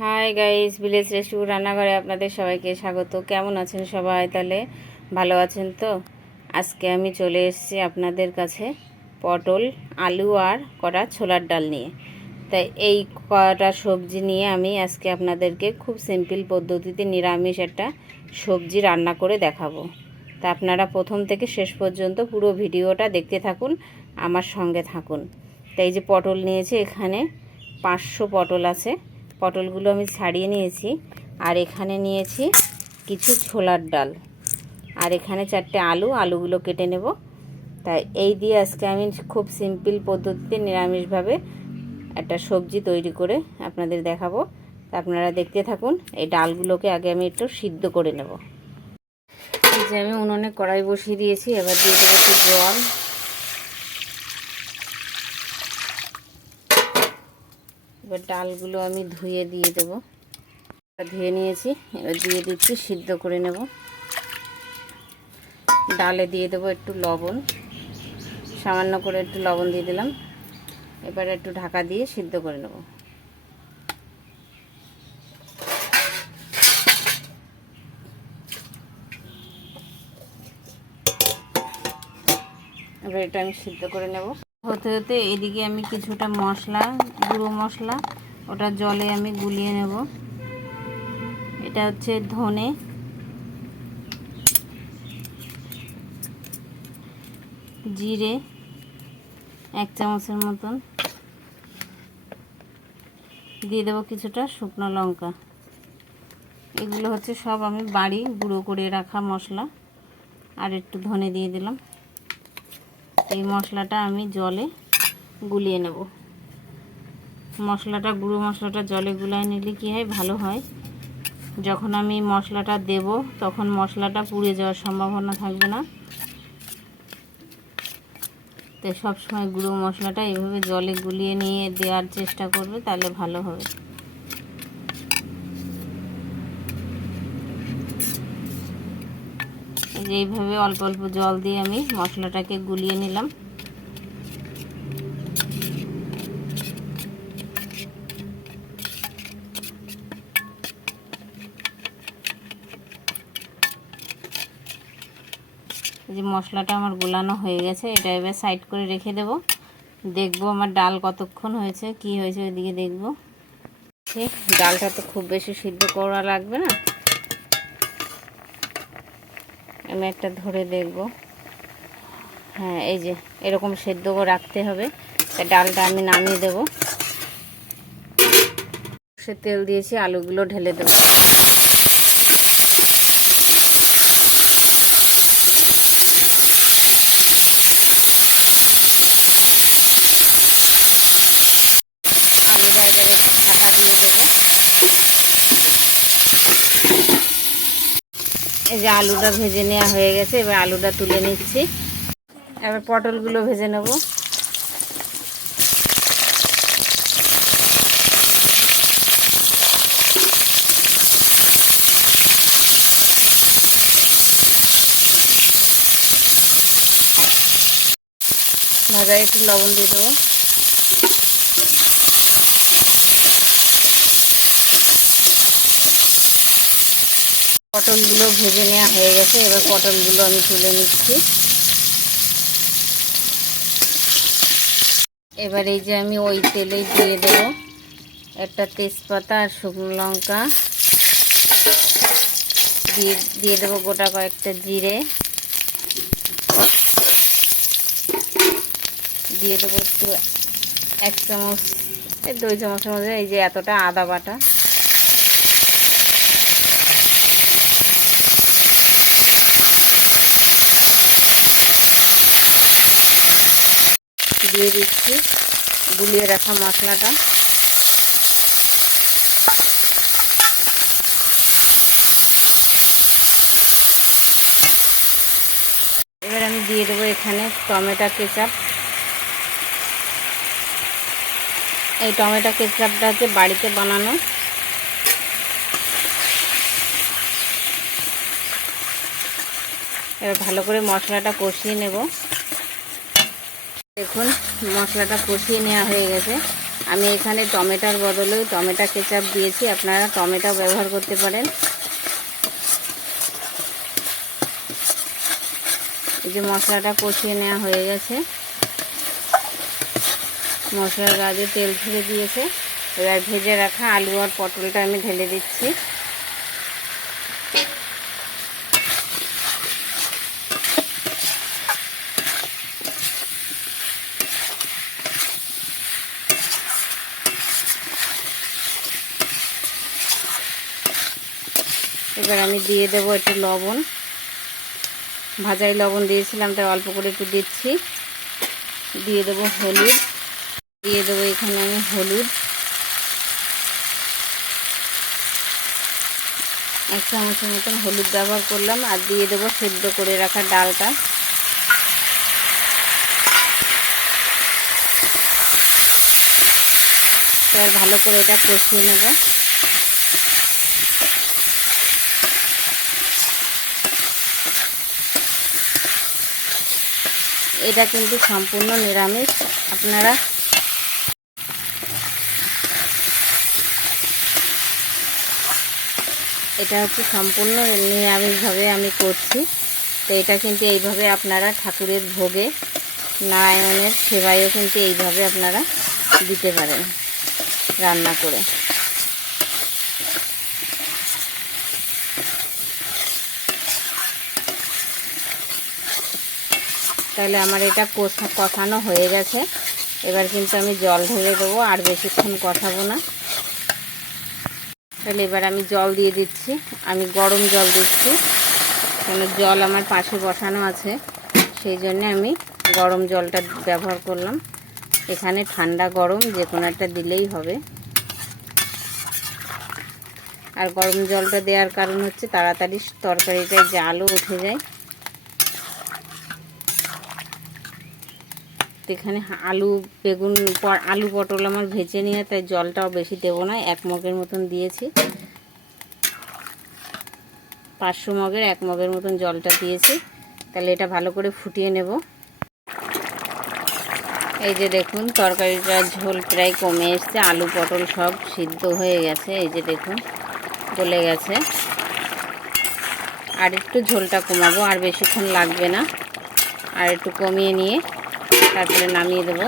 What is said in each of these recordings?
Hi guys village রেস্টু রান্নাঘরে আপনাদের সবাইকে স্বাগত। কেমন আছেন সবাই তাহলে? ভালো আছেন তো? আজকে আমি চলে এসেছি আপনাদের কাছে পটল, আলু আর কটা ছোলার ডাল নিয়ে। তাই এই কটা সবজি নিয়ে আমি আজকে আপনাদেরকে খুব সিম্পল পদ্ধতিতে নিরামিষ একটা সবজি রান্না করে দেখাবো। তা আপনারা প্রথম থেকে শেষ পর্যন্ত পুরো ভিডিওটা দেখতে থাকুন, আমার সঙ্গে থাকুন। তাই যে পটল নিয়েছি, এখানে পাঁচশো পটল আছে। পটলগুলো আমি ছাড়িয়ে নিয়েছি আর এখানে নিয়েছি কিছু ছোলার ডাল। আর এখানে চারটে আলু, আলুগুলো কেটে নেব। তাই এই দিয়ে আজকে আমি খুব সিম্পল পদ্ধতিতে নিরামিষভাবে একটা সবজি তৈরি করে আপনাদের দেখাবো। তা আপনারা দেখতে থাকুন, এই ডালগুলোকে আগে আমি একটু সিদ্ধ করে নেব। এই যে আমি উনুনে কড়াই বসিয়ে দিয়েছি, এবার দিয়ে একটু জল। এবার ডালগুলো আমি ধুয়ে দিয়ে দেব। ধুয়ে নিয়েছি, এবার দিয়ে দিচ্ছি, সিদ্ধ করে নেব। ডালে দিয়ে দেবো একটু লবণ। সামান্য করে একটু লবণ দিয়ে দিলাম। এবার একটু ঢাকা দিয়ে সিদ্ধ করে নেব। এবার এটা আমি সিদ্ধ করে নেব। হতে হতে এদিকে আমি কিছুটা মশলা, গুঁড়ো মশলা, ওটা জলে আমি গুলিয়ে নেব। এটা হচ্ছে ধনে। জিরে এক চামচের মতন। দিয়ে দেবো কিছুটা শুকনো লঙ্কা। এগুলো হচ্ছে সব আমি বাড়ি গুঁড়ো করে রাখা মশলা। আর একটু ধনে দিয়ে দিলাম। এই মশলাটা আমি জলে গুলিয়ে নেব। মশলাটা, গুঁড়ো মশলাটা জলে গুলায় নিলে কী হয়? ভালো হয়। যখন আমি মশলাটা দেব, তখন মশলাটা পুড়ে যাওয়ার সম্ভাবনা থাকবে না। তো সবসময় গুঁড়ো মশলাটা এভাবে জলে গুলিয়ে নিয়ে দেওয়ার চেষ্টা করবে, তাহলে ভালো হবে। এইভাবে অল্প অল্প জল দিয়ে আমি মশলাটাকে গুলিয়ে নিলাম। যে মশলাটা আমার গোলানো হয়ে গেছে, এটা এবার সাইড করে রেখে দেব। দেখব আমার ডাল কতক্ষণ হয়েছে, কি হয়েছে ওইদিকে দেখব। ডালটা তো খুব বেশি সিদ্ধ করা লাগবে না। আমি একটা ধরে দেখব। হ্যাঁ এই যে, এরকম সেদ্ধ রাখতে হবে। ডালটা আমি নামিয়ে দেব। সে তেল দিয়েছি, আলুগুলো ঢেলে দেবো আলুটা এবারে ঢাকা দিয়ে দেবো এই যে আলুটা ভেজে নেওয়া হয়ে গেছে, এবার আলুটা তুলে নিচ্ছি। এবার পটলগুলো ভেজে নেব। ভাজা একটু লবণ দিয়ে দেবো। পটলগুলো ভেজে নেওয়া হয়ে গেছে। এবার পটলগুলো আমি তুলে নিচ্ছি। এবার এই যে আমি ওই তেলেই দিয়ে দেব একটা তেজপাতা আর শুকনো লঙ্কা। দিয়ে দিয়ে দেবো গোটা কয়েকটা জিরে। দিয়ে দেবো একটু এক চামচ দুই চামচের মধ্যে এই যে এতটা আদা বাটা। দিয়ে দিচ্ছি। গুলিয়ে রাখা মশলাটা। এবার আমি দিয়ে দেবো এখানে টমেটো কেচাপ। এই টমেটো কেচাপটা হচ্ছে বাড়িতে বানানো, এবার ভালো করে মশলাটা কষিয়ে নেব। দেখুন, মশলাটা কষিয়ে নেওয়া হয়ে গেছে। আমি এখানে টমেটোর বদলেও টমেটো কেচাপ দিয়েছি। আপনারা টমেটো ব্যবহার করতে পারেন। এই যে মশলাটা কষিয়ে নেওয়া হয়ে গেছে। মশলার গাজে তেল ছেড়ে দিয়েছে, এবার ভেজে রাখা আলু আর পটলটা আমি ঢেলে দিচ্ছি। এবার আমি দিয়ে দেবো একটু লবণ। ভাজাই লবণ দিয়েছিলাম, তাই অল্প করে একটু দিচ্ছি। দিয়ে দেবো হলুদ। দিয়ে দেবো এখানে আমি হলুদ। এক চামচের মতন হলুদ ব্যবহার করলাম, আর দিয়ে দেবো সেদ্ধ করে রাখা ডালটা। এবার ভালো করে এটা কষিয়ে নেব। এটা কিন্তু সম্পূর্ণ নিরামিষ। আপনারা এটা হচ্ছে সম্পূর্ণ নিরামিষভাবে আমি করছি। তো এটা কিন্তু এইভাবে আপনারা ঠাকুরের ভোগে, নারায়ণের সেবায়ও কিন্তু এইভাবে আপনারা দিতে পারেন রান্না করে। তাহলে আমার এটা কষা, কষানো হয়ে গেছে। এবার কিন্তু আমি জল ঢেলে দেবো, আর বেশিক্ষণ কষাবো না। তাহলে এবার আমি জল দিয়ে দিচ্ছি। আমি গরম জল দিচ্ছি, কেন জল আমার পাশে বসানো আছে, সেই জন্য আমি গরম জলটা ব্যবহার করলাম। এখানে ঠান্ডা গরম, যে কোনো একটা দিলেই হবে। আর গরম জলটা দেওয়ার কারণ হচ্ছে তাড়াতাড়ি তরকারিটায় জালও উঠে যায়। এখানে আলু, বেগুন আলু পটল আমার ভেজে নিয়ে, তাই জলটাও বেশি দেবো না, এক মগের মতন দিয়েছি। পাঁচশো মগের, এক মগের মতন জলটা দিয়েছি। তাহলে এটা ভালো করে ফুটিয়ে নেব। এই যে দেখুন তরকারিটার ঝোল প্রায় কমে এসছে, আলু পটল সব সিদ্ধ হয়ে গেছে, এই যে দেখুন, গলে গেছে। আর একটু ঝোলটা কমাবো, আর বেশিক্ষণ লাগবে না। আর একটু কমিয়ে নিয়ে তারপরে নামিয়ে দেব।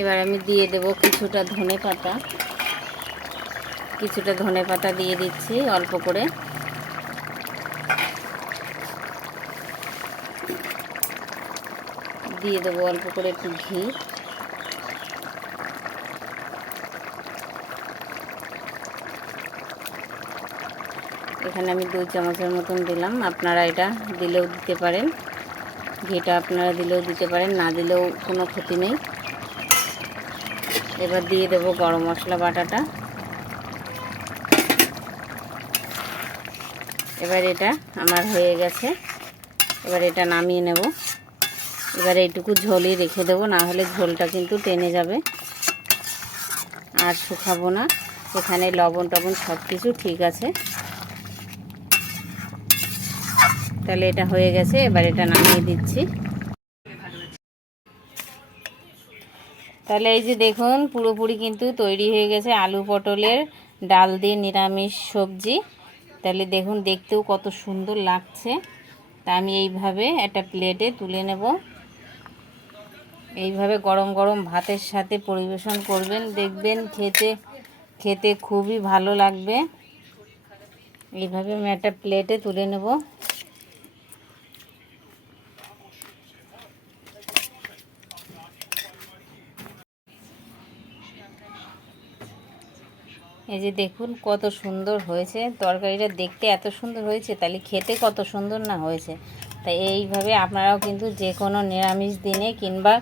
এবার আমি দিয়ে দেব কিছুটা ধনে পাতা। কিছুটা ধনে পাতা দিয়ে দিচ্ছি অল্প করে। দিয়ে দেবো অল্প করে একটু ঘি। এখানে আমি দুই চামচের মতন দিলাম। আপনারা এটা দিলেও দিতে পারেন। ঘিটা আপনারা দিলেও দিতে পারেন, না দিলেও কোনো ক্ষতি নেই। এবার দিয়ে দেব গরম মশলা বাটাটা। এবার এটা আমার হয়ে গেছে। এবার এটা নামিয়ে নেব। এবার এইটুকু ঝোলই রেখে দেবো, না হলে ঝোলটা কিন্তু টেনে যাবে। আর শুকাবো না। এখানে লবণ টবণ সব কিছু ঠিক আছে। তাহলে এটা হয়ে গেছে, এবার এটা নামিয়ে দিচ্ছি। তাহলে এই যে দেখুন, পুরোপুরি কিন্তু তৈরি হয়ে গেছে আলু পটলের ডাল দিয়ে নিরামিষ সবজি। তাহলে দেখুন, দেখতেও কত সুন্দর লাগছে। তা আমি এইভাবে একটা প্লেটে তুলে নেব। এইভাবে গরম গরম ভাতের সাথে পরিবেশন করবেন, দেখবেন খেতে খেতে খুবই ভালো লাগবে। এইভাবে আমি একটা প্লেটে তুলে নেব। এই যে দেখুন কত সুন্দর হয়েছে। তরকারিটা দেখতে এত সুন্দর হয়েছে, তাহলে খেতে কত সুন্দর না হয়েছে। তাই এইভাবে আপনারাও কিন্তু যে কোনো নিরামিষ দিনে কিংবা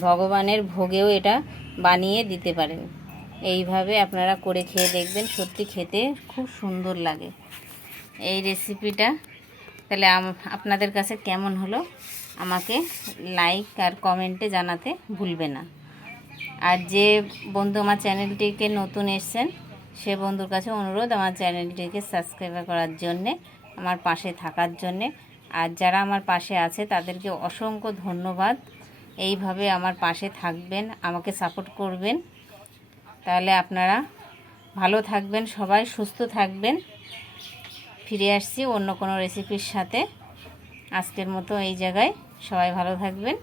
ভগবানের ভোগেও এটা বানিয়ে দিতে পারেন। এইভাবে আপনারা করে খেয়ে দেখবেন, সত্যি খেতে খুব সুন্দর লাগে। এই রেসিপিটা তাহলে আপনাদের কাছে কেমন হলো? আমাকে লাইক আর কমেন্টে জানাতে ভুলবে না। আর যে বন্ধু আমার চ্যানেলটিকে নতুন এসছেন সে বন্ধুর কাছে অনুরোধ আমার চ্যানেলটিকে সাবস্ক্রাইব করার জন্যে, আমার পাশে থাকার জন্যে। আর যারা আমার পাশে আছে, তাদেরকে অসংখ্য ধন্যবাদ। এইভাবে আমার পাশে থাকবেন, আমাকে সাপোর্ট করবেন। তাহলে আপনারা ভালো থাকবেন, সবাই সুস্থ থাকবেন। ফিরে আসছি অন্য কোনো রেসিপির সাথে। আজকের মতো এই জায়গায় সবাই ভালো থাকবেন।